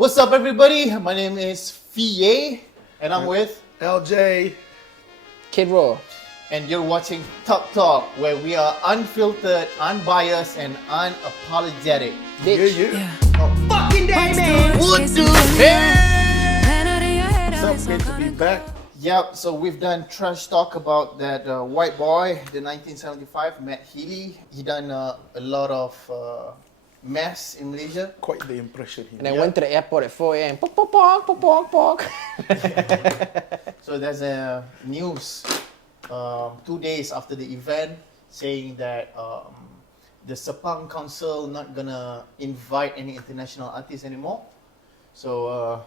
What's up, everybody? My name is Fiye, and I'm with LJ, Kidraw. and you're watching TUBTALK, where we are unfiltered, unbiased, and unapologetic. Bitch. Yeah. Fucking day, man! What the hell? What's up? Great to be back. Yep, so we've done trash talk about that white boy, the 1975, Matt Healy. He done a lot of mess in Malaysia. Quite the impression And here. I went to the airport at 4 a.m. Pok, pok, pok, pok, pok, pok. So there's a news 2 days after the event saying that the Sepang Council not gonna invite any international artists anymore. So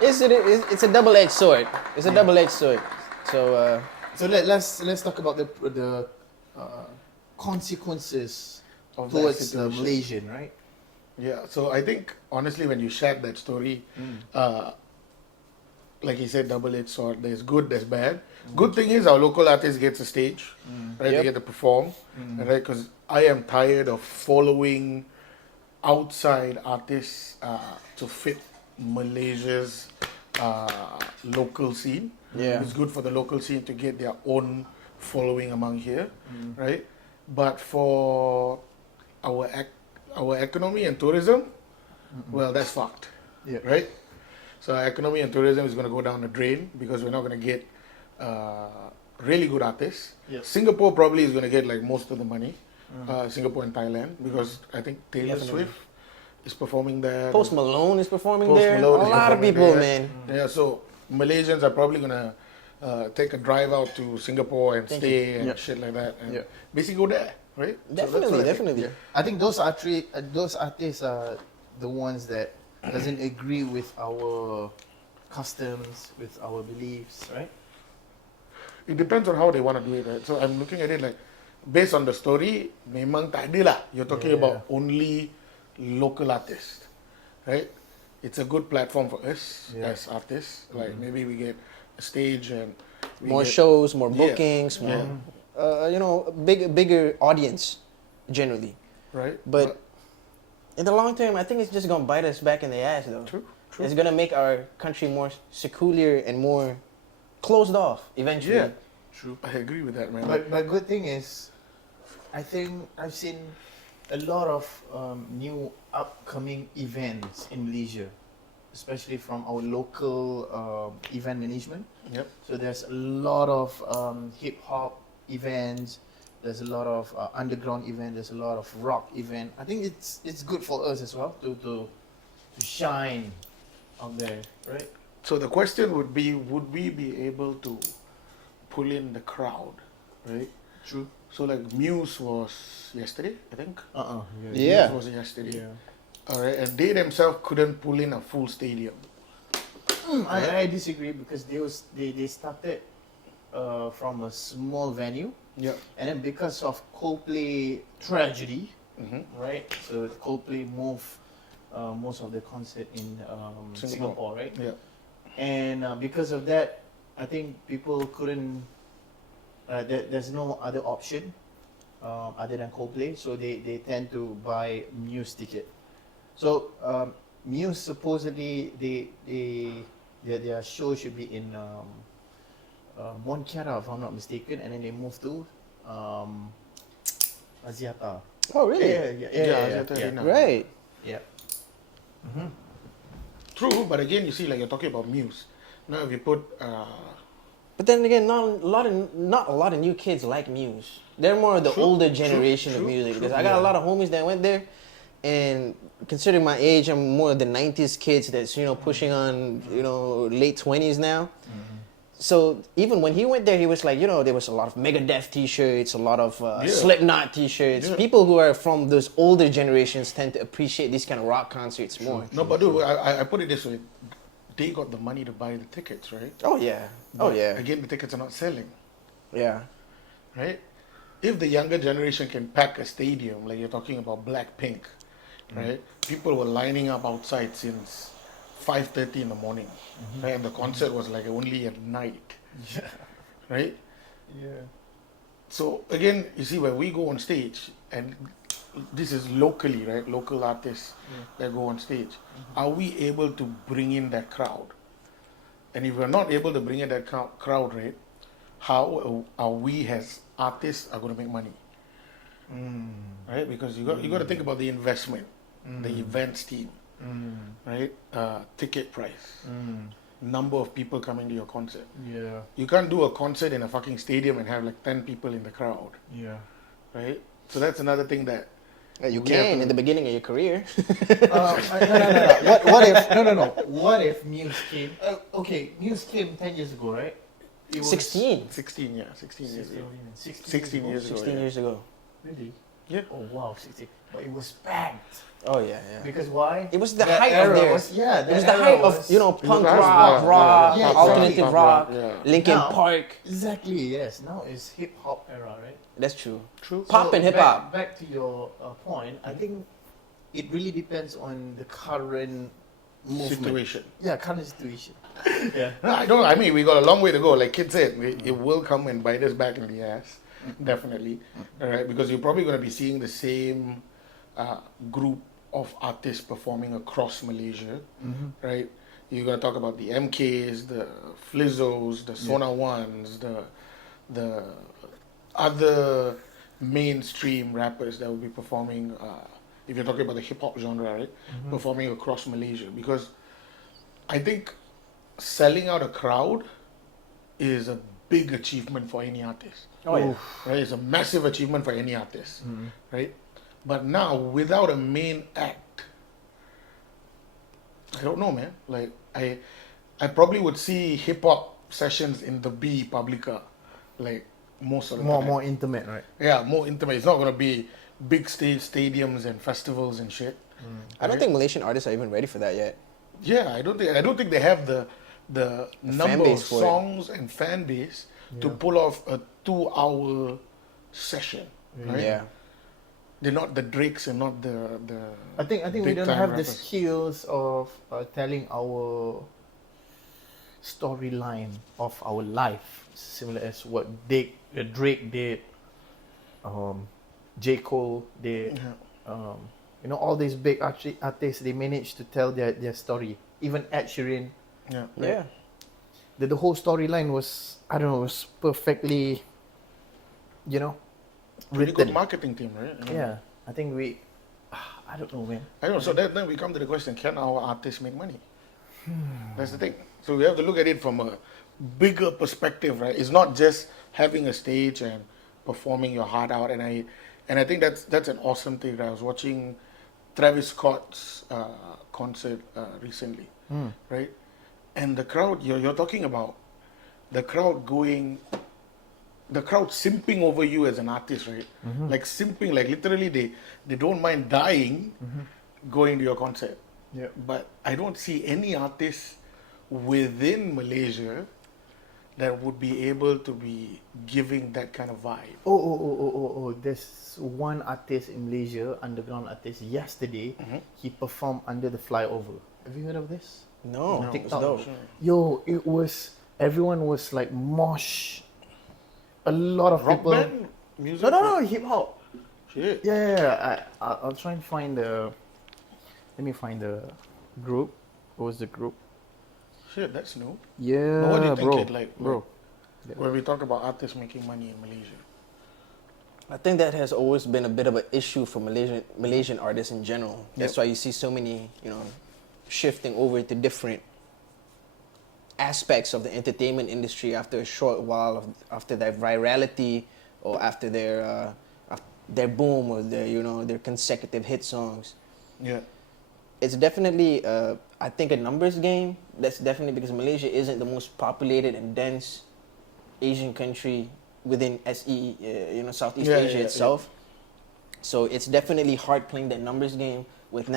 It's a double-edged sword. It's a double-edged sword. So, let's talk about the consequences Of that towards the situation. Malaysian, right? Yeah, so I think honestly when you shared that story, like he said, double-edged sword, there's good, there's bad. Good thing is our local artist gets a stage, right? Yep. They get to perform, right? Because I am tired of following outside artists to fit Malaysia's local scene. Yeah. It's good for the local scene to get their own following among here, right? But for our economy and tourism, well, that's fucked, Yeah. right? So our economy and tourism is going to go down the drain because we're not going to get really good artists. Yes. Singapore probably is going to get like most of the money. Singapore and Thailand, because I think Taylor Definitely. Swift is performing there. Post Malone is performing Post there. Malone A is lot of performing people, there. man. Yeah, so Malaysians are probably gonna take a drive out to Singapore and Thank stay and Yeah. shit like that, and Yeah. basically go there, right? So that's what I think. Definitely. I think those artists are the ones that doesn't agree with our customs, with our beliefs, right? It depends on how they want to do it, right? So I'm looking at it like, based on the story, memang tak ada lah. You're talking Yeah. about only local artists, right? It's a good platform for us Yeah. as artists. Like maybe we get a stage and we More get- shows, more Yeah. bookings, more, bigger audience, generally. right? But in the long term, I think it's just gonna bite us back in the ass, though. True. It's gonna make our country more secular and more closed off eventually. Yeah. True. I agree with that, man. But good thing is, I think I've seen a lot of new upcoming events in Malaysia, especially from our local event management. Yep. So there's a lot of hip hop events. There's a lot of underground event. There's a lot of rock event. I think it's good for us as well to shine out there, right? So the question would be, would we be able to pull in the crowd, right? True. So like Muse was yesterday, I think. Yeah. Muse was yesterday. All right, and they themselves couldn't pull in a full stadium. I disagree because they started from a small venue. Yeah. And then because of Coldplay tragedy, Mm-hmm. right? So Coldplay moved most of the concert in Singapore, right? Yeah. And because of that, I think people couldn't. There's no other option other than Coldplay, so they tend to buy Muse ticket. So Muse supposedly their show should be in Montiara, if I'm not mistaken, and then they moved to Axiata. Oh, really? Axiata Arena. Right. Yeah. True, but again, you see, like you're talking about Muse. Now, if you put, But then again, not a lot of new kids like Muse. They're more of the True, older true, generation of true, music. true, Because I got a lot of homies that went there, and considering my age, I'm more of the '90s kids that's pushing on late 20s now. So even when he went there, he was like, there was a lot of Megadeth T-shirts, a lot of Slipknot T-shirts. Yeah. People who are from those older generations tend to appreciate these kind of rock concerts more. no, but dude, I put it this way. They got the money to buy the tickets, right? Oh yeah. But again, the tickets are not selling, Yeah. right? If the younger generation can pack a stadium, like you're talking about Blackpink, right? People were lining up outside since 5:30 in the morning, right? And the concert was like only at night, Yeah. right? Yeah. So again, you see, when we go on stage and this is locally, right? Local artists that go on stage. Are we able to bring in that crowd? And if we're not able to bring in that crowd, right? How are we as artists are going to make money? Right? Because you got to think about the investment, the events team, right? Ticket price, number of people coming to your concert. Yeah. You can't do a concert in a fucking stadium and have like 10 people in the crowd, Yeah. right? So that's another thing that You we have can to- in the beginning of your career. No. What if? No. What if Muse came? Okay, Muse came 10 years ago, right? It was 16. 16 years ago. 16 16 years ago. 16 years ago. Really? Yeah. Oh wow, 16. But it was packed. Oh yeah, yeah. Because why? It was the That height of era theirs. was- yeah, It was the that height era of was- punk was- rock, Yeah, alternative exactly. rock, Yeah. Linkin Now- Park. Exactly. Yes. Now it's hip hop era, right? That's true. True. Pop and hip hop. Back to your point, I think it really depends on the current movement. Situation. Yeah, current situation. Yeah. No, I don't. I mean, we got a long way to go. Like Kid said, it will come and bite us back in the ass, definitely. All right, because you're probably going to be seeing the same group of artists performing across Malaysia, right? You're going to talk about the MKs, the Flizzos, the Sona Ones, the other mainstream rappers that will be performing. If you're talking about the hip hop genre, right? Performing across Malaysia, because I think selling out a crowd is a big achievement for any artist. Oh yeah. Right? It's a massive achievement for any artist, right? But now, without a main act, I don't know, man. Like I probably would see hip hop sessions in the B Publica, like most of the time. More intimate, right? Yeah, more intimate. It's not gonna be big stadiums and festivals and shit. I don't think Malaysian artists are even ready for that yet. Yeah, I don't think they have the number of base for it. songs and fan base to pull off a 2-hour session. Right? Yeah. They're not the Drakes and not the I think we big don't time have the rappers. skills of telling our storyline of our life, similar as what Drake did, J. Cole did. Yeah. All these big artists, they managed to tell their story. Even Ed Sheeran, Yeah. Yeah. the whole storyline was, I don't know, was perfectly, Pretty good written. marketing team, right? Yeah, I think I don't know, man. I know. So then we come to the question: can our artists make money? That's the thing. So we have to look at it from a bigger perspective, right? It's not just having a stage and performing your heart out. And I think that's an awesome thing. I was watching Travis Scott's concert recently, right? And the crowd, you're talking about the crowd simping over you as an artist, right? Like simping, like literally they don't mind dying going to your concert. Yeah. But I don't see any artist within Malaysia that would be able to be giving that kind of vibe. Oh, there's one artist in Malaysia, underground artist, yesterday, he performed under the flyover. Have you heard of this? No. On It's TikTok. dope. Yo, everyone was like mosh. A lot of Rock people. band music? No, hip hop. Shit. Yeah. I'll try and find let me find the group. What was the group? Shit, that's new. Yeah, But what do you think bro. it like, bro. when we talk about artists making money in Malaysia? I think that has always been a bit of an issue for Malaysian artists in general. That's why you see so many, shifting over to different aspects of the entertainment industry after a short while after their virality or after their boom or their consecutive hit songs. Yeah. It's definitely I think a numbers game. That's definitely because Malaysia isn't the most populated and dense Asian country within SE, Southeast Asia itself. So it's definitely hard playing that numbers game with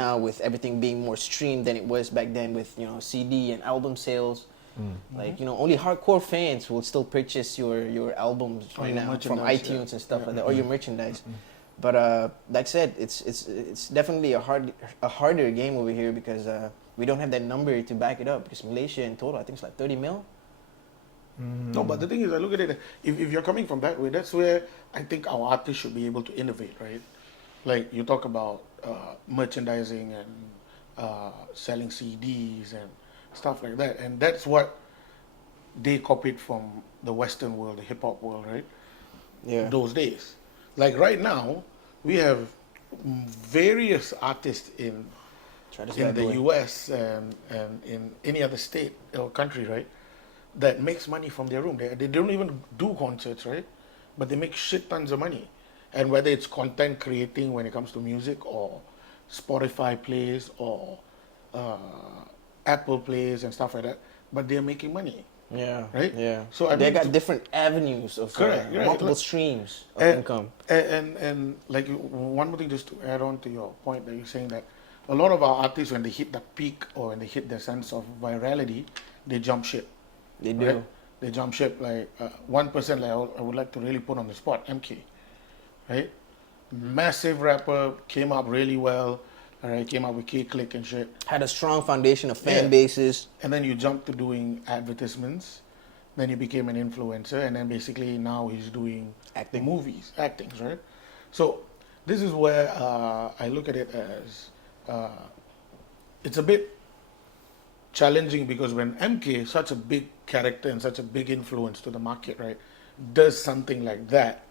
everything being more streamed than it was back then with CD and album sales. Like only hardcore fans will still purchase your albums right your now from merchandise, iTunes and stuff like that, or your merchandise. But like I said, it's definitely a harder game over here because we don't have that number to back it up. Because Malaysia in total, I think it's like 30 mil. No, but the thing is, I look at it, if you're coming from that way, that's where I think our artists should be able to innovate, right? like you talk about merchandising and selling CDs and stuff like that, and that's what they copied from the Western world, the hip hop world, right? Yeah. Those days. Like right now, we have various artists in Try this in bad the boy. US and in any other state or country, right? That makes money from their room. They don't even do concerts, right? But they make shit tons of money. And whether it's content creating when it comes to music or Spotify plays or Apple plays and stuff like that, but they're making money. Yeah. Right? Yeah. So I they mean, got to- different avenues of Correct, right. multiple Like- streams of and, income. And like one more thing, just to add on to your point that you're saying that a lot of our artists, when they hit that peak or when they hit their sense of virality, they jump ship. They do. Right? They jump ship. Like 1%, like I would like to really put on the spot, MK, right? Massive rapper, came up really well. All right, came up with K-Click and shit. Had a strong foundation of fan Yeah. bases. And then you jumped to doing advertisements. Then you became an influencer, and then basically now he's doing Acting. movies, actings, right? So this is where I look at it as it's a bit challenging because when MK, such a big character and such a big influence to the market, right, does something like that,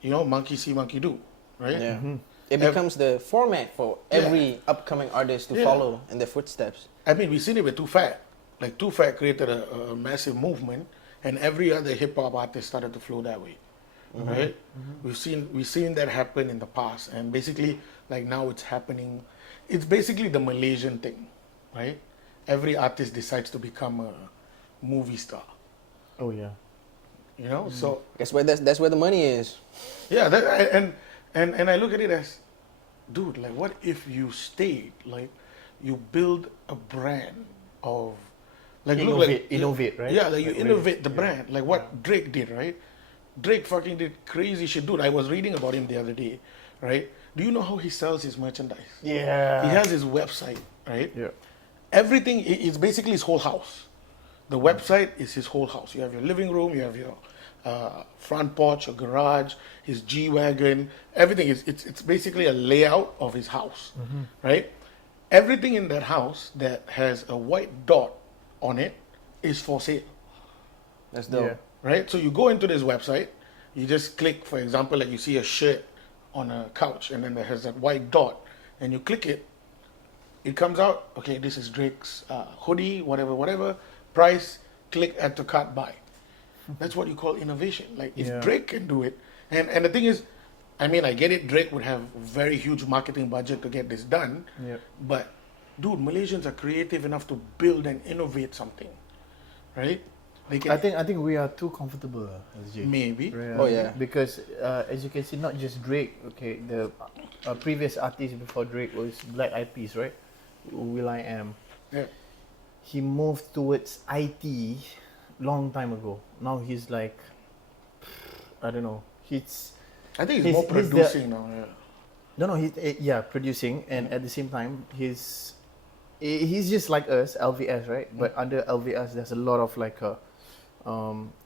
you know, monkey see, monkey do, right? Yeah. Mm-hmm. It Ev- becomes the format for every upcoming artist to Yeah. follow in their footsteps. I mean, we've seen it with Too Fat. Like Too Fat created a massive movement, and every other hip hop artist started to flow that way, right? We've seen that happen in the past, and basically, like now it's happening. It's basically the Malaysian thing, right? Every artist decides to become a movie star, Oh yeah. you know. So That's where the money is. yeah, that, and I look at it as, dude, like what if you stayed, like you build a brand of, like look like Innovate, right? Yeah, like you Like innovate the yeah. brand, like what Drake did, right? Drake fucking did crazy shit, dude. I was reading about him the other day, right? Do you know how he sells his merchandise? Yeah. He has his website, right? Yeah. Everything is basically his whole house. The website is his whole house. You have your living room, you have your front porch, your garage, his G-Wagon, everything is, it's basically a layout of his house, right? Everything in that house that has a white dot on it is for sale, That's dope. Yeah. right? So you go into this website, you just click, for example, like you see a shirt on a couch and then there has that white dot and you click it, it comes out, okay, this is Drake's hoodie, whatever, price, click add to cart, buy. That's what you call innovation. Like if Yeah. Drake can do it, and the thing is, I mean, I get it, Drake would have very huge marketing budget to get this done, Yeah. but dude, Malaysians are creative enough to build and innovate something, right? They can I think we are too comfortable, SJ. maybe. Oh, yeah. Because as you can see, not just Drake. Okay, the previous artist before Drake was Black Eyed Peas, right? Will I Am. Yeah. He moved towards IT long time ago. Now he's like, I don't know. I think He's- it's more he's the- producing now. Yeah. No, he's producing, and at the same time, he's just like us, LVS, right? But under LVS, there's a lot of like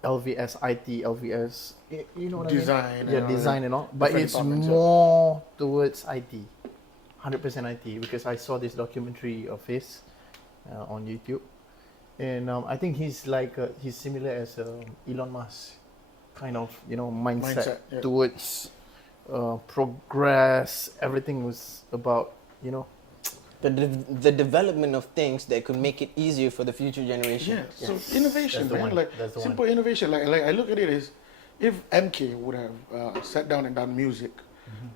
LVS IT, LVS, you know what Design I mean? and Yeah, all design that. and all. But Different it's departments, yeah. more towards IT, 100% IT, because I saw this documentary of his on YouTube, and I think he's like he's similar as Elon Musk, kind of mindset Yeah. towards progress. Everything was about The development of things that could make it easier for the future generation. Yeah, so Yes. innovation, That's the man. one. Like That's the simple innovation. Like I look at it as if MK would have sat down and done music,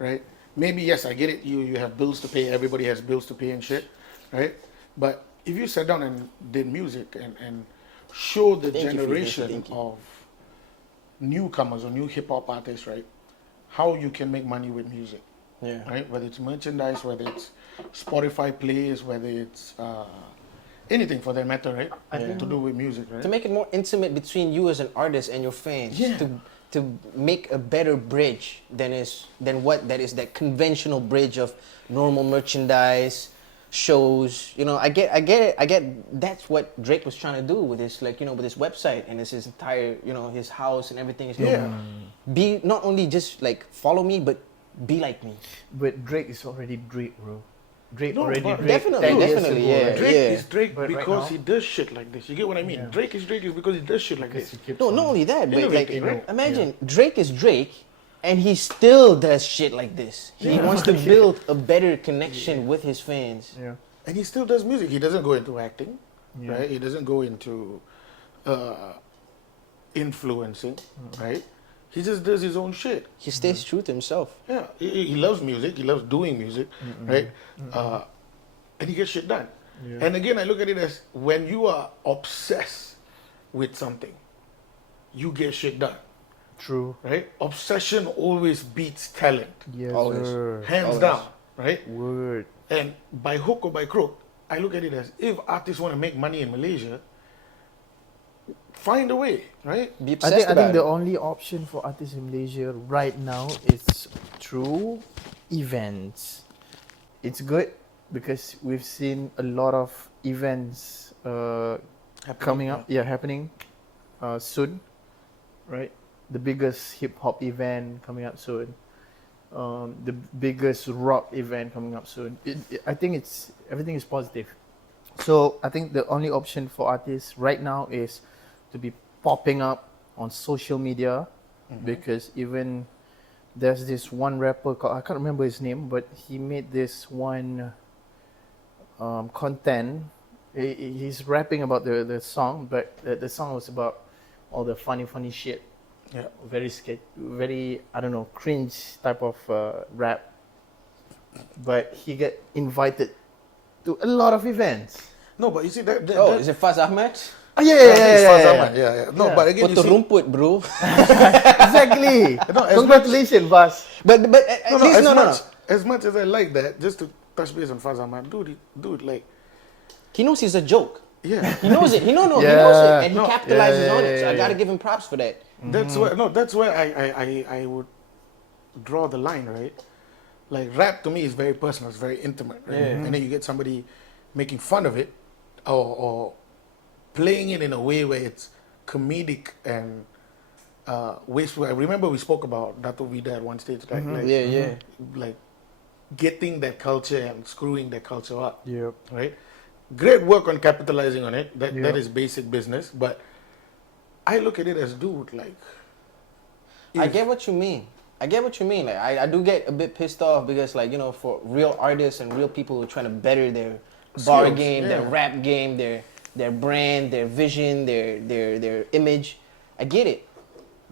right? Maybe yes, I get it. You have bills to pay. Everybody has bills to pay and shit, right? But if you sat down and did music and show the Thank you for your generation thank you. of newcomers or new hip hop artists, right, how you can make money with music. Yeah. Right? Whether it's merchandise, whether it's Spotify plays, whether it's anything for that matter, right? I think- To do with music, right? To make it more intimate between you as an artist and your fans. Yeah. To make a better bridge than that conventional bridge of normal merchandise, shows. I get it. That's what Drake was trying to do with his with his website and his entire his house and everything is Yeah. be not only just like follow me, but be like me. But Drake is already Drake, bro. Drake No, already but- Drake. Definitely, 10 years definitely, ago, yeah. right? Drake is Drake But right because now- he does shit like this. You get what I mean? Yeah. Drake is because he does shit like Because this. he keeps No, on- not only that, but like, Innovating, right? imagine Drake is Drake, and he still does shit like this. He Yeah. wants to build a better connection with his fans. Yeah. And he still does music. He doesn't go into acting, Yeah. right? He doesn't go into influencing, right? He just does his own shit. He stays true to himself. Yeah, he loves music. He loves doing music, right? And he gets shit done. Yeah. And again, I look at it as when you are obsessed with something, you get shit done, True. right? Obsession always beats talent, Yes, Always. sir. hands Always. down, right? Word. And by hook or by crook, I look at it as if artists want to make money in Malaysia, find a way, right? Be I obsessed think about the it. only option for artists in Malaysia right now is through events. It's good because we've seen a lot of events coming up. Yeah, happening soon, right? The biggest hip hop event coming up soon. The biggest rock event coming up soon. I think everything is positive. So I think the only option for artists right now is to be popping up on social media, because even there's this one rapper called, I can't remember his name, but he made this one content. He's rapping about the song, but the song was about all the funny shit. Yeah. Very I don't know, cringe type of rap. But he get invited to a lot of events. No, but you see that. Oh, is it Faz Ahmed? Oh, yeah, yeah. No, Yeah. but again, Foto you see, rumput, bro. Exactly. No, as Congratulations, Bas. But at no, least no. as much as I like that, just to touch base on Faz Ahmad, dude, like, He knows he's a joke. yeah. He knows it. He knows Yeah. it, and he No. capitalizes on it. So I Yeah. gotta give him props for that. That's where I would draw the line, right? Like rap to me is very personal, it's very intimate, right? Yeah. And then you get somebody making fun of it or playing it in a way where it's comedic and wasteful. I remember we spoke about Dato Vida at one stage, like, like getting that culture and screwing that culture up, Yep. right? Great work on capitalizing on it. That Yeah. is basic business, but I look at it as, dude, like, I if- get what you mean. Like I do get a bit pissed off because, like, you know, for real artists and real people who are trying to better their bar Skills, game, their yeah. rap game, their brand, their vision, their image. I get it.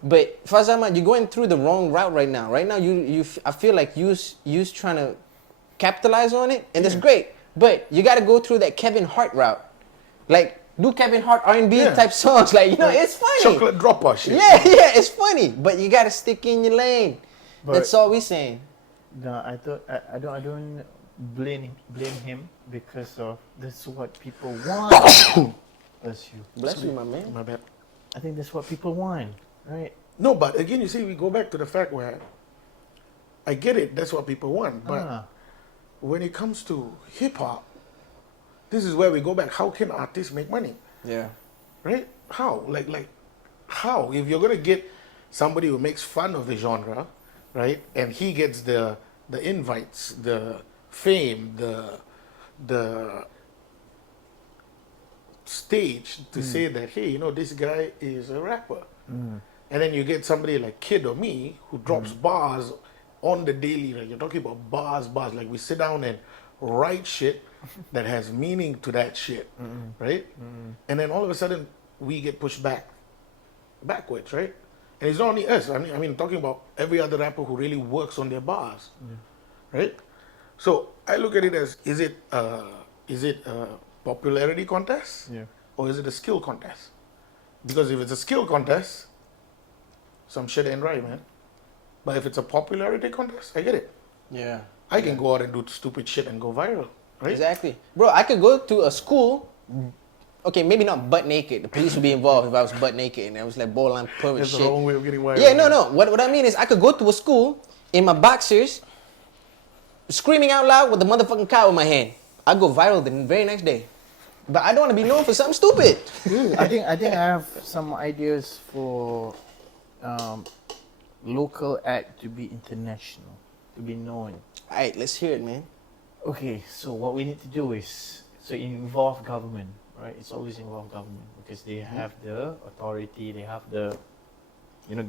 But Faz Ahmad, you're going through the wrong route right now. Right now, I feel like you's trying to capitalize on it, and that's great. But you got to go through that Kevin Hart route. Like, do Kevin Hart R&B Yeah. type songs. Like, you know, it's funny. chocolate dropper shit. Yeah, it's funny, but you gotta stick in your lane. But- That's all we saying. No, I don't blame him because of that's what people want. Bless you. Bless you, my man. My bad. I think that's what people want, right? No, but again, you see, we go back to the fact where I get it. That's what people want, but when it comes to hip hop, this is where we go back. How can artists make money, Yeah. right? How? Like how? If you're gonna get somebody who makes fun of the genre, right, and he gets the invites, the fame, the stage to say that, hey, you know, this guy is a rapper. And then you get somebody like Kid or me who drops bars on the daily. Like you're talking about bars. Like we sit down and write shit that has meaning to that shit, right? And then all of a sudden we get pushed backwards, right? And it's not only us. I mean, talking about every other rapper who really works on their bars, right? So I look at it as: is it a popularity contest, Yeah. or is it a skill contest? Because if it's a skill contest, some shit ain't right, man. But if it's a popularity contest, I get it. Yeah. I can go out and do stupid shit and go viral, right? Exactly. Bro, I could go to a school. Okay, maybe not butt naked. The police would be involved if I was butt naked and I was like borderline pervert That's the shit. wrong way of getting viral. Yeah, no. What I mean is I could go to a school in my boxers, screaming out loud with the motherfucking cow in my hand. I'd go viral the very next day. But I don't want to be known for something stupid. I think I have some ideas for local act to be international. to be known. Alright, let's hear it, man. Okay, so what we need to do is involve government, right? It's always involve government because they have the authority, they have the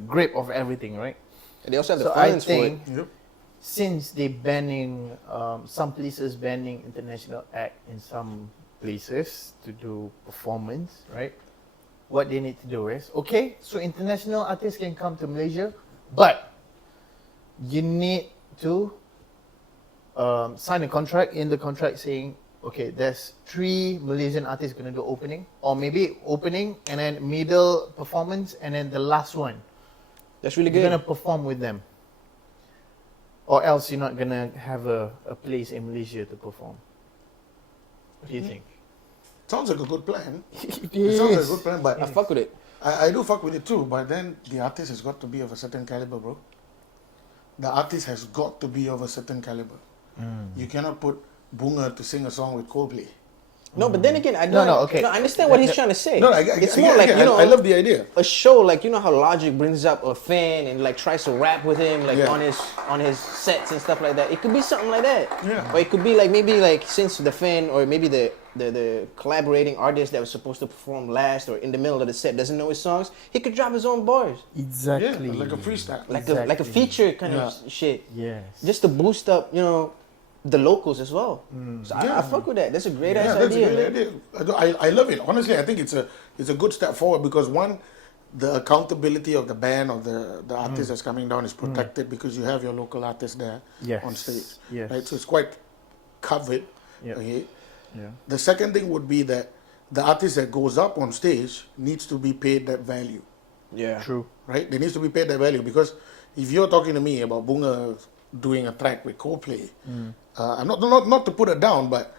grip of everything, right? And they also have the So I funds for it. think since they banning some places banning international act in some places to do performance, right? What they need to do is so international artists can come to Malaysia, but you need to sign a contract. In the contract saying, okay, there's 3 Malaysian artists going to do opening, or maybe opening and then middle performance and then the last one. That's really You're good. going to perform with them. Or else you're not going to have a place in Malaysia to perform. What do you think? Sounds like a good plan. It It sounds like a is. good plan, but I fuck with it. I do fuck with it too. But then the artist has got to be of a certain caliber, bro. The artist has got to be of a certain caliber. You cannot put Bunga to sing a song with Coldplay. No, but then again, I No, don't. okay. No, I understand what he's trying to say. No, it's more like I love the idea. a show like how Logic brings up a fan and like tries to rap with him like Yeah. on his sets and stuff like that. It could be something like that. Yeah. Or it could be like maybe like since the fan or maybe the collaborating artist that was supposed to perform last or in the middle of the set doesn't know his songs, he could drop his own bars. Exactly. Yeah, like a freestyle. Like a Exactly. feature kind of shit. Yes. Just to boost up, the locals as well. So I Yeah. fuck with that. That's a great ass That's idea. a great man. idea. I love it. Honestly, I think it's a good step forward because one, the accountability of the band or the artist that's coming down is protected because you have your local artist there Yes. on stage. Yes. Right? So it's quite covered. Yep. Okay. Yeah. The second thing would be that the artist that goes up on stage needs to be paid that value. Yeah. True. Right? They needs to be paid that value because if you're talking to me about Bunga doing a track with Coldplay, I'm not to put it down, but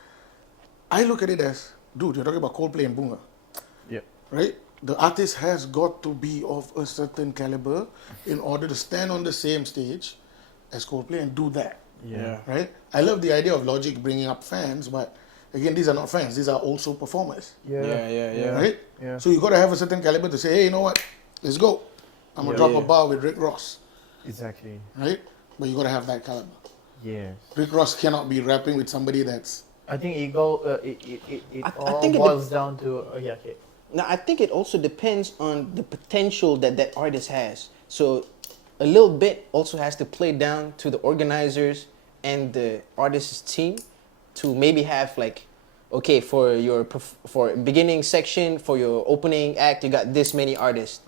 I look at it as, dude, you're talking about Coldplay and Bunga, Yep. right? The artist has got to be of a certain caliber in order to stand on the same stage as Coldplay and do that, Yeah. right? I love the idea of Logic bringing up fans, but again, these are not fans; these are also performers, Yeah. right? Yeah. So you got to have a certain caliber to say, hey, you know what? Let's go. I'm gonna drop a bar with Rick Ross, Exactly. right? But you got to have that caliber. Yes. Rick Ross cannot be rapping with somebody that's I think it all think it boils down to okay. Now, I think it also depends on the potential that artist has. So, a little bit also has to play down to the organizers and the artist's team to maybe have like, okay, for your for beginning section, for your opening act, you got this many artists.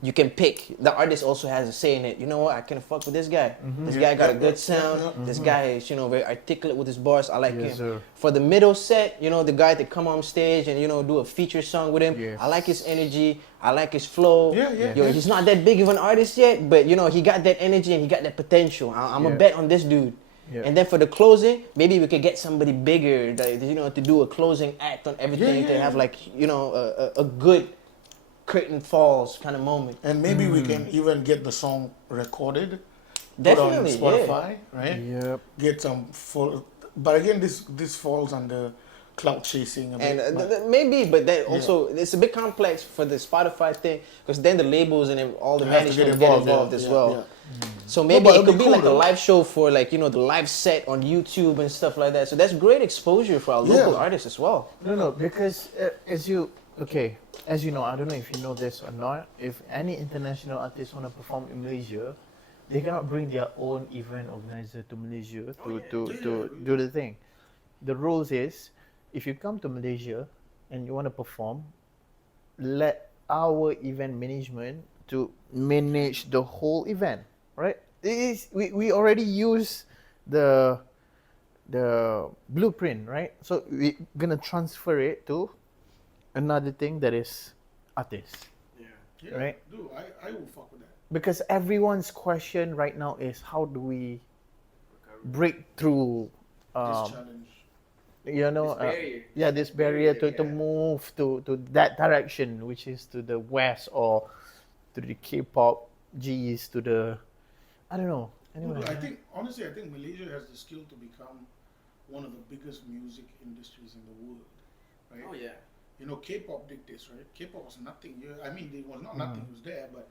You can pick. The artist also has a say in it. You know what? I can fuck with this guy. This guy got a good sound. This guy is, very articulate with his bars. I like Yes, him. sir. For the middle set, the guy that come on stage and do a feature song with him. Yes. I like his energy. I like his flow. Yeah. He's not that big of an artist yet, but he got that energy and he got that potential. I'm a bet on this dude. Yeah. And then for the closing, maybe we could get somebody bigger, to do a closing act on everything, to have like, a good curtain falls kind of moment. and maybe we can even get the song recorded, Definitely, put on Spotify, right? Yep. Get some full. But again, this falls under cloud chasing. A bit, And but- maybe, but that also, it's a bit complex for the Spotify thing, because then the labels and all the They have to management get get involved, involved yeah, as yeah, well. yeah. So maybe but it it'd could be be cool like a though. live show for like, the live set on YouTube and stuff like that. So that's great exposure for our local Yeah. artists as well. No, because as you know, I don't know if you know this or not. If any international artist want to perform in Malaysia, they cannot bring their own event organizer to Malaysia to do the thing. The rules is, if you come to Malaysia and you want to perform, let our event management to manage the whole event, right? We already use the blueprint, right? So we're gonna transfer it to another thing that is artist, Yeah, right? Dude, I will fuck with that. Because everyone's question right now is how do we break through This challenge. this barrier to move to that direction, which is to the west or to the K-pop G's, to the I don't know. Anyway, Dude, I think Malaysia has the skill to become one of the biggest music industries in the world, right? yeah. K-pop did this, right? K-pop was nothing. It was not nothing. It was there, but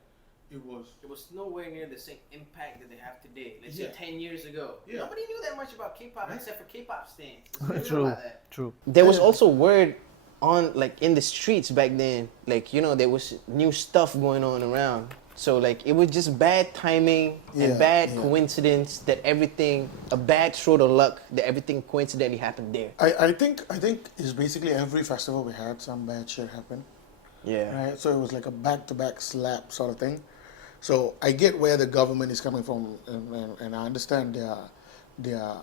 It was. It was nowhere near the same impact that they have today. Let's Yeah. say 10 years ago. Yeah. Nobody knew that much about K-pop except for K-pop stands. True. True. There was also word on like in the streets back then, like there was new stuff going on around. So like it was just bad timing and bad coincidence that a bad stroke of luck that everything coincidentally happened there. I think it's basically every festival we had some bad shit happen. Yeah. Right. So it was like a back-to-back slap sort of thing. So I get where the government is coming from, and I understand their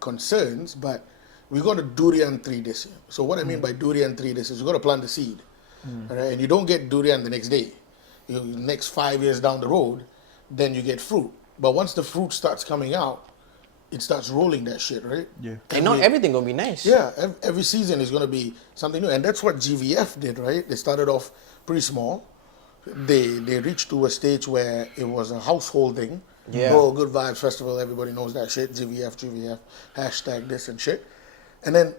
concerns, but we got a durian tree this year. So what I mean by durian tree this is you got to plant the seed, right? And you don't get durian the next day. Next 5 years down the road, then you get fruit. But once the fruit starts coming out, it starts rolling that shit, right? Yeah. And not everything gonna be nice. Yeah, every season is going to be something new. And that's what GVF did, right? They started off pretty small. They reached to a stage where it was a household thing. Yeah. Oh, Good Vibes Festival, everybody knows that shit. GVF, hashtag this and shit. And then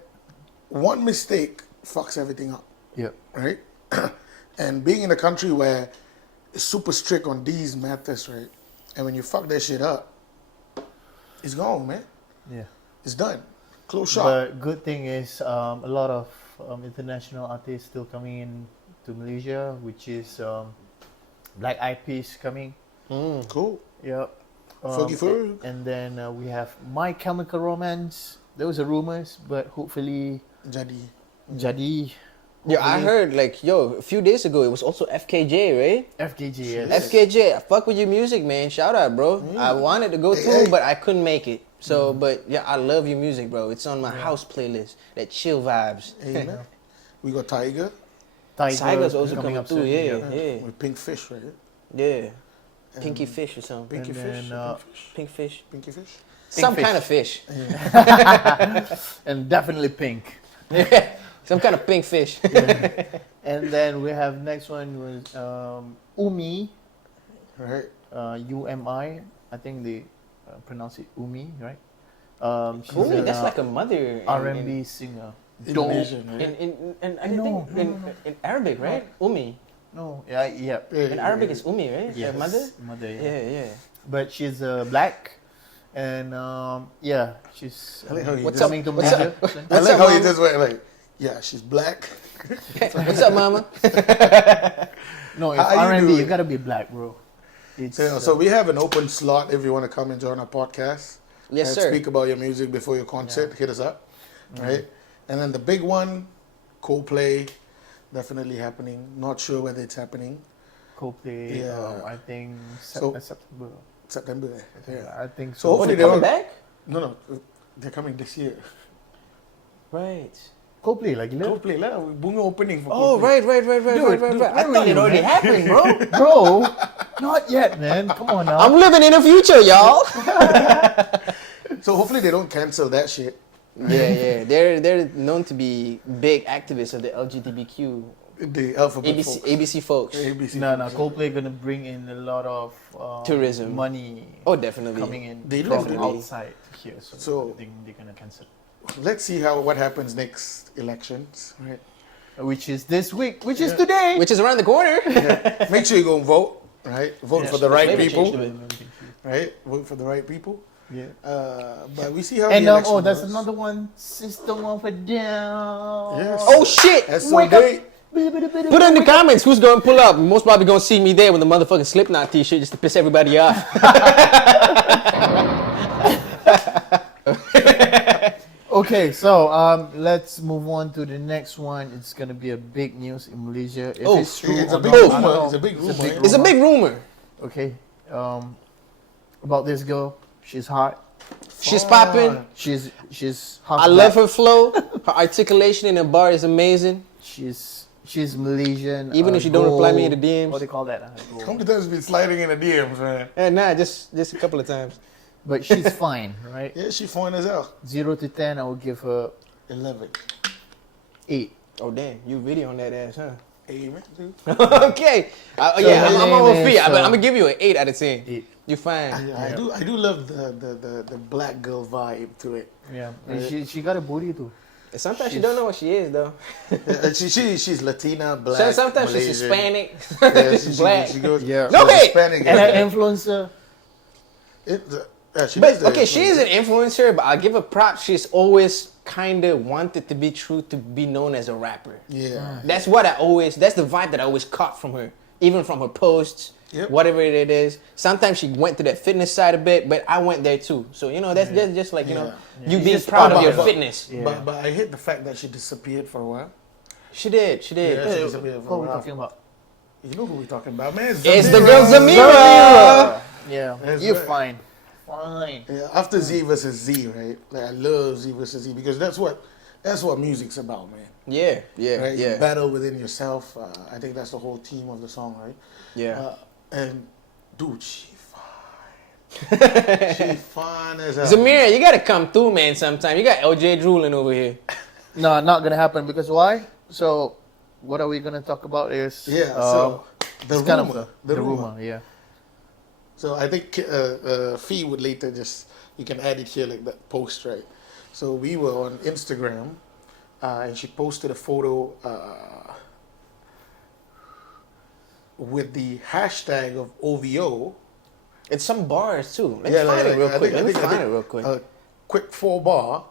one mistake fucks everything up, Yeah. right? And being in a country where it's super strict on these matters, right? And when you fuck that shit up, it's gone, man. Yeah. It's done. Close shop. But good thing is a lot of international artists still coming in to Malaysia, which is Black Eyed Peas coming. Cool. Yep. Fergie Ferg. And then we have My Chemical Romance. Those are rumors, but hopefully Jadi. Yeah, I heard a few days ago it was also FKJ, right? FKG, yes. FKJ, I fuck with your music, man. Shout out, bro. I wanted to go too, but I couldn't make it. So, but yeah, I love your music, bro. It's on my house playlist. That chill vibes. Hey, man. We got Tiger Tiger's also coming up soon. too, yeah. with Pink Fish, right? Yeah. Pinky fish or something. Pinky And Fish. then, Pink fish. Pinky Fish. Some fish. kind of fish. And definitely pink. Some kind of pink fish. And then we have next one was Umi, Right. UMI. I think they pronounce it Umi, right? She's Umi, an, that's like a mother. R&B singer. Indonesian, right? In I No, think in Arabic, right? Umi. No, yeah. In Arabic, it's Umi, right? Yes. Mother. Mother. Yeah. But she's black, and she's I like how you What's just- up? coming to What's Malaysia. I What's like up, how you Mama? just went like, yeah, she's black. What's up, mama? No, it's How you R&B. doing? You gotta be black, bro. It's So we have an open slot if you want to come and join our podcast. Yes, and sir. Speak about your music before your concert. Hit us up, right? And then the big one, Coldplay, definitely happening. Not sure whether it's happening. Coldplay. Yeah. I think So- September. September. Yeah. I think So so. Oh, hopefully they're coming don't- back? No, they're coming this year. Right. Coldplay like that. Coldplay lah, bunga opening for Oh, Coldplay. right. Dude, I thought it already happened, bro. Bro, not yet, man. Come on now. I'm living in the future, y'all. So hopefully they don't cancel that shit. Yeah. They're known to be big activists of the LGBTQ The alphabet folks. ABC folks. ABC. No, Coldplay gonna bring in a lot of Tourism. money Oh, definitely. coming in They do, from they do. outside here. So, So- I think they're gonna cancel. Let's see what happens next elections. Right. Which is this week, which is today. Which is around the corner. Make sure you go and vote. Right. Vote Yeah. for the right Maybe people. change the- Right. Vote for the right people. Yeah. But we see how And the election there's goes. another one. System of a Down. Yes. Oh shit! Wake up. Put in the comments who's going to pull up. Most probably going to see me there with the motherfucking Slipknot t-shirt just to piss everybody off. Okay, so let's move on to the next one. It's gonna be a big news in Malaysia. If Oh, it's true, It's a or big not, I rumor. don't know. It's a big rumor. It's a big rumor. Okay, about this girl. She's hot. She's popping. She's half I love black. her flow. Her articulation in the bar is amazing. She's Malaysian. Even if she don't reply me in the DMs. What do they call that? How many times been sliding in the DMs, man? Nah, just a couple of times. But she's fine, right? Yeah, she fine as hell. 0 to 10, I will give her 11. 8. Oh damn, you video on that ass, huh? Amen, dude. Okay. Yeah, her I'm name on feet. is, I'm gonna give you an 8 out of 10. 8. You fine. I do love the black girl vibe to it. Yeah, and she got a booty too. Sometimes she don't know what she is though. She's Latina, black. Sometimes Malaysian. she's Hispanic. Yeah, black. She goes. Yeah. No, she's wait. Hispanic. And an influencer. She But does the okay, she is influencer. an influencer, but I'll give her props. She's always kind of wanted to be true to be known as a rapper. Yeah. That's the vibe that I always caught from her, even from her posts, Yep. whatever it is. Sometimes she went to that fitness side a bit, but I went there too. So, that's just like, you being Just proud of part your of it. fitness. Yeah. But I hate the fact that she disappeared for a while. She did. Yeah. Hey, She's a bit of a what are we rough. talking about? You know who we're talking about, man? It's the girl Zamaera. Yeah, That's you're right. fine. Fine. Yeah, after Z versus Z, right? Like I love Z versus Z because that's what music's about, man. Yeah, Right? You yeah. battle within yourself. I think that's the whole theme of the song, right? Yeah. And dude, she fine. She fine as hell. Zamaera, you gotta come through, man, sometime. You got LJ drooling over here. No, not gonna happen because why? So, what are we gonna talk about is Yeah. So the it's kind rumor, of the the rumor. rumor. Yeah. So I think Fee would later you can add it here like that post, right? So we were on Instagram, and she posted a photo with the hashtag of OVO. It's some bars too. Let me find it real quick. Let me find it real quick. A quick 4-bar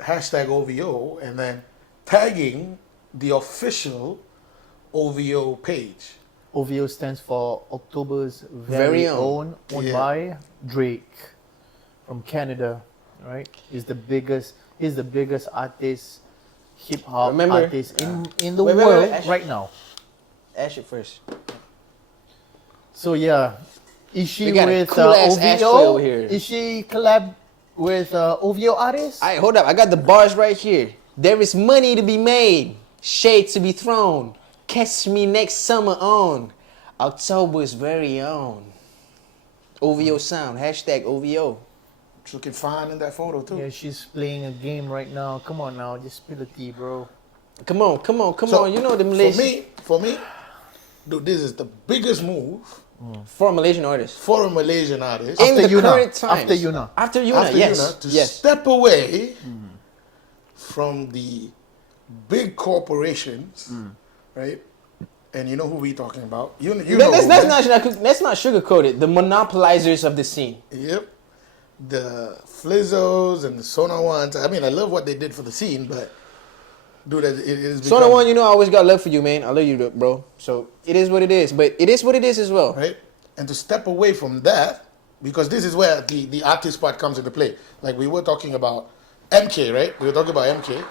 hashtag OVO, and then tagging the official OVO page. OVO stands for October's Very very own. owned Yeah. by Drake from Canada, right? He's the biggest artist, hip hop Remember- artist in the Wait, wait, world wait, right now. Ash it first. So yeah, is she We got a with cool-ass ashtray OVO? over here. Is she collab with OVO artists? All right, hold up. I got the bars right here. There is money to be made, shade to be thrown. Catch me next summer on October's very own. OVO sound, hashtag OVO. She looking fine in that photo too. Yeah, she's playing a game right now. Come on now, just spill the tea, bro. Come on. So, You know the Malaysian. For me, dude, this is the biggest move For a Malaysian artist. for a Malaysian artist. In the Yuna. current times. After Yuna. After Yuna, after yes. Yuna, to yes. step away from the big corporations, right? And you know who we talking about. You know Let's who, man. not sugarcoat it. The monopolizers of the scene. Yep. The Flizzos and the Sona Ones. I mean, I love what they did for the scene, but dude, it is So the one, I always got love for you, man. I love you, bro. So it is what it is. But it is what it is as well. right? And to step away from that, because this is where the artist part comes into play. Like we were talking about MK, right? We were talking about MK.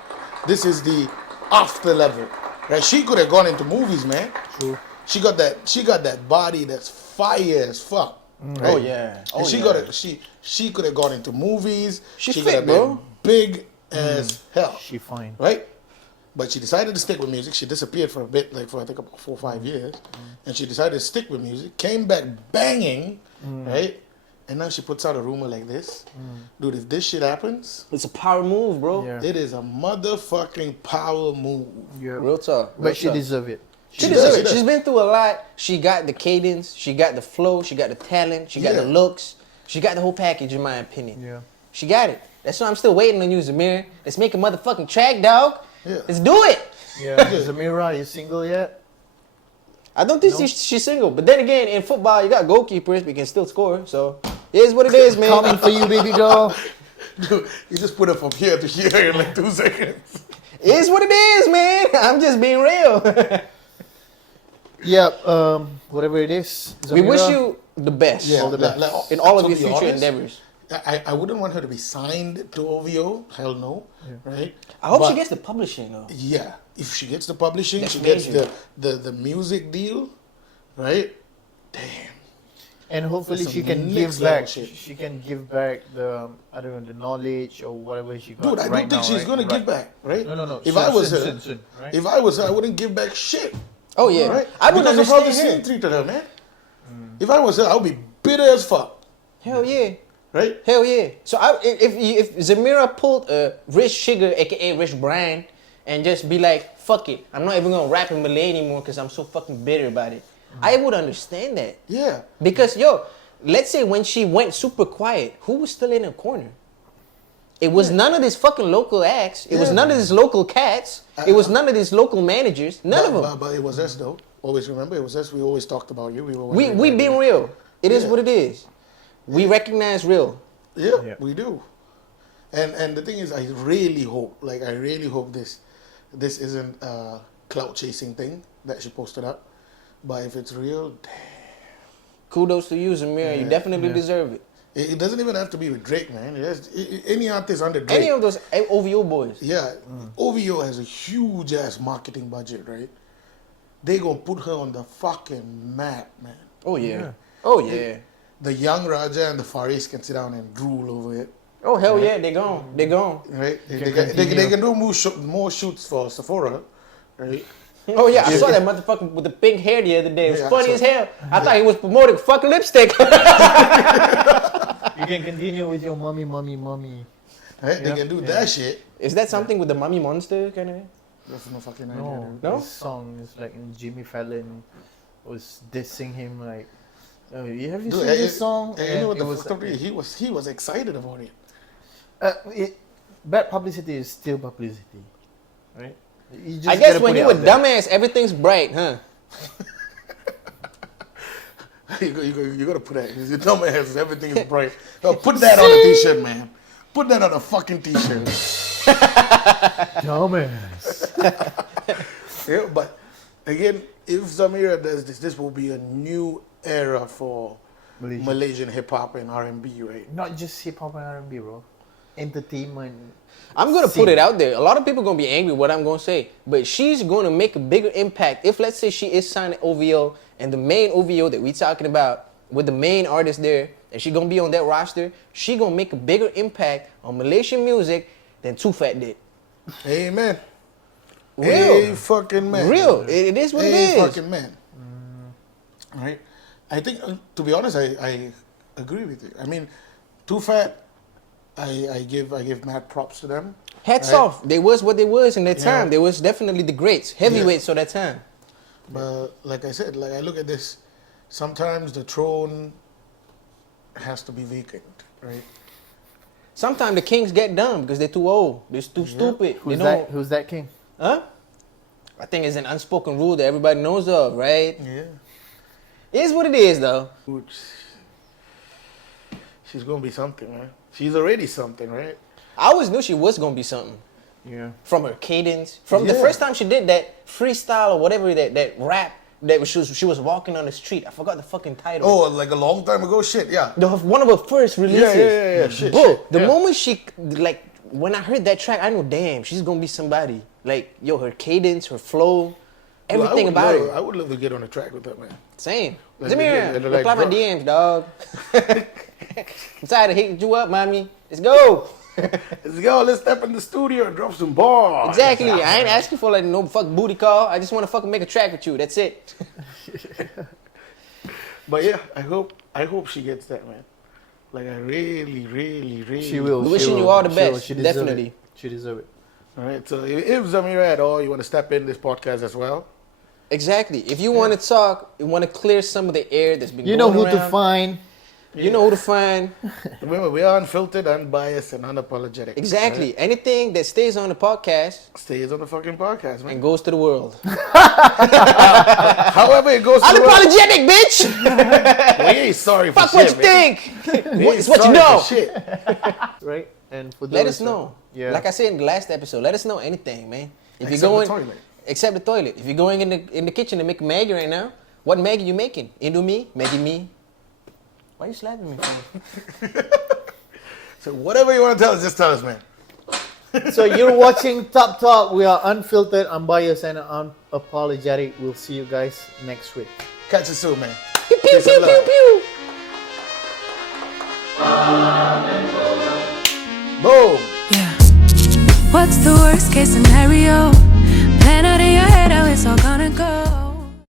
This is the after level, right? She could have gone into movies, man. True. She got that body that's fire as fuck. Right? Oh yeah. And she could have gone into movies. She could fit, have been bro. big as hell. She fine. Right? But she decided to stick with music. She disappeared for a bit, like for I think about 4 or 5 years. And she decided to stick with music, came back banging, right? And now she puts out a rumor like this. Dude, if this shit happens, It's a power move, bro. Yeah. it is a motherfucking power move. Yeah. Real talk. But she deserve it. She She deserves does, it. she She's does. been through a lot. She got the cadence. She got the flow. She got the talent. She got the Yeah. looks. She got the whole package, in my opinion. Yeah. She got it. That's why I'm still waiting on you, Zamaera. Let's make a motherfucking track, dog. Yeah. Let's do it. Yeah. Zamaera, you single yet? I don't think she's single. But then again, in football, you got goalkeepers, but you can still score. So it is what it is, man. Coming for you, baby girl. Dude, you just put it from here to here in like 2 seconds. It is what it is, man. I'm just being real. Yeah. Whatever it is. We wish Zamaera, you the best Yeah, All the best. in all of to your be future honest, endeavors. I wouldn't want her to be signed to OVO. Hell no. Right? I hope But- she gets the publishing, though. Yeah, if she gets the publishing, That's she gets major. the music deal, right? Damn. And hopefully That's she some can next give level back. shit. She can give back the the knowledge or whatever she got. Dude, I don't right think now, she's right? gonna Right. give back, right? No. If Soon, I was soon, her, soon, soon, right? if I was her, I wouldn't give back shit, Oh, yeah. right? I would because of how the understand scene her. treated her, man. If I was her, I would be bitter as fuck, Hell yeah. right? Hell yeah. So if Zamaera pulled a Rich Sugar, aka Rich Brian, and just be like, fuck it, I'm not even gonna rap in Malay anymore because I'm so fucking bitter about it, I would understand that. It was none of these fucking local acts. It was none of these local cats. It was none of these local managers. None of them. But it was us though. Always remember, it was us. We always talked about you. We being real. It is what it is. We recognize real. Yeah, we do. And the thing is, I really hope this isn't a clout chasing thing that she posted up. But if it's real, damn. Kudos to you, Zamaera. You definitely deserve it. It doesn't even have to be with Drake, man. Any artist under Drake. Any of those OVO boys. Yeah, OVO has a huge ass marketing budget, right? They gonna put her on the fucking map, man. Oh yeah. Oh yeah. The young Raja and the Faris can sit down and drool over it. Oh hell yeah, they gone. They gone. Right? They can do more shoots for Sephora, right? Oh yeah, I saw that motherfucker with the pink hair the other day. It was funny as hell. I thought he was promoting fucking lipstick. You can continue with your mommy. Right? They can do that shit. Is that something with the mummy monster kind of? That's no fucking idea. No, this song is like Jimmy Fallon was dissing him like. Have you seen this song? And you know what the fuck up? He was excited about it. Bad publicity is still publicity, right? I guess when you're a dumbass, everything's bright, huh? You gotta put that. Your dumbass, everything is bright. No, put that on a t-shirt, man. Put that on a fucking t-shirt. Dumbass. Yeah, but again, if Zamaera does this will be a new era for Malaysian hip hop and R&B, right? Not just hip hop and R&B, bro. Entertainment. I'm gonna put it out there. A lot of people gonna be angry what I'm gonna say, but she's gonna make a bigger impact if, let's say, she is signed to OVO and the main OVO that we talking about with the main artist there, and she gonna be on that roster. She gonna make a bigger impact on Malaysian music than Too Fat did. Amen. Real. Fucking man. Real. It is what it is. Fucking man. Right. I think, to be honest, I agree with you. I mean, Too Fat. I give mad props to them. Hats off. They was what they was in their time. They was definitely the greats, heavyweights of that time. But like I said, like I look at this, sometimes the throne has to be vacant, right? Sometimes the kings get dumb because they're too old. They're too stupid. Who's that king? Huh? I think it's an unspoken rule that everybody knows of, right? Yeah. It is what it is, though. She's gonna be something, right? She's already something, right? I always knew she was gonna be something. Yeah. From her cadence, from the first time she did that freestyle or whatever that rap that she was walking on the street. I forgot the fucking title. Oh, like a long time ago, shit. Yeah. One of her first releases. Yeah. Shit. Bro, shit. the moment she like when I heard that track, I know, damn, she's gonna be somebody. Like yo, her cadence, her flow, everything about it. I would love to get on the track with her, man. Same. Like, Zamaera, like, reply my DMs, dog. I'm tired of hitting you up, mommy. Let's go. Let's go. Let's step in the studio and drop some bars. Exactly. I ain't asking for like no fuck booty call. I just want to fucking make a track with you. That's it. But yeah, I hope she gets that, man. Like I really. She will. Wishing you all the best. She deserve Definitely. It. She deserve it. All right. So if Zamaera at all, you want to step in this podcast as well? Exactly. If you want to talk, you want to clear some of the air that's been You going know who around, to find. You know who to find. Remember, we are unfiltered, unbiased, and unapologetic. Exactly. Right? Anything that stays on the podcast Stays on the fucking podcast, man. and goes to the world. However it goes to the world. Unapologetic, bitch! We ain't sorry for Fuck shit, what you man. think! We ain't It's what you sorry know! for shit. Right? And for Let those, us know. Yeah. Like I said in the last episode, let us know anything, man. If Except you're going, the toilet. Except the toilet. If you're going in the kitchen to make Maggie right now, what Maggie you making? Indomie? Maggie me? Why you slapping me for? So whatever you want to tell us, just tell us, man. So you're watching Top Talk. We are unfiltered, unbiased, and unapologetic. We'll see you guys next week. Catch you soon, man. Pew, pew, Peace pew, and love. pew, pew. Boom. Yeah. What's the worst case scenario? Plan out in your head how it's all gonna go.